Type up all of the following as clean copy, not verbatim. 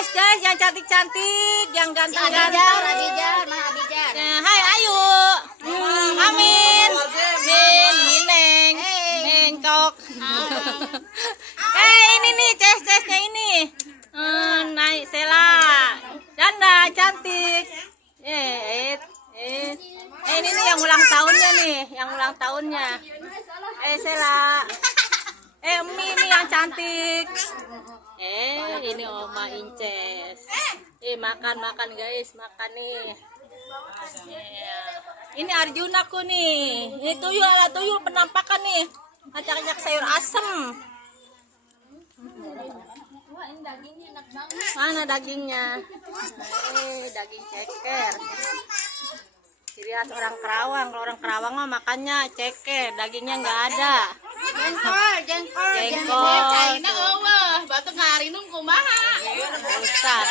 Ces, yang cantik-cantik, yang ganteng-ganteng. Abijar, mana Abijar? Hai, ayo. Amin. Min, Neng, Cok. Ini nih, Cesnya ini. Naik Sela. Janda cantik. Ini nih yang ulang tahunnya nih, Sela. Mi nih yang cantik. Ini Oma Inces. Makan guys, makan nih. Ini Arjunaku nih. Ini tuyul penampakan nih. Acak-acak sayur asem. Mana dagingnya? Daging ceker. Ciri khas orang Kerawang. Kalau orang Kerawang mah makannya ceker, dagingnya nggak ada. Jengkol. Caina eueuh, batu ngarinung kumaha? Ustaz.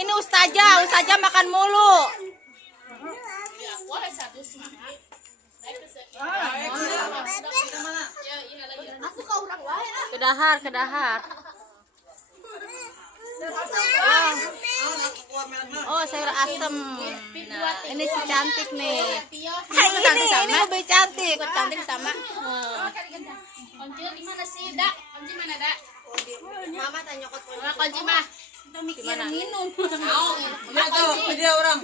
Ini Ustazah makan mulu. Kedahar. Oh, sayur asem. Nah, ini si cantik nih. Ini lebih cantik. Cantik sama. Kunci di mana sih, Dak? Kunci mana, Dak? Mama tanya kunci mah. Kita mikirin minum. Ya tuh, dia orang.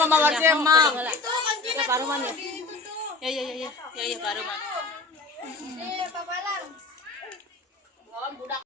Mama Wardi emang. Itu kuncinya. Paruman ya? Ya, Paruman.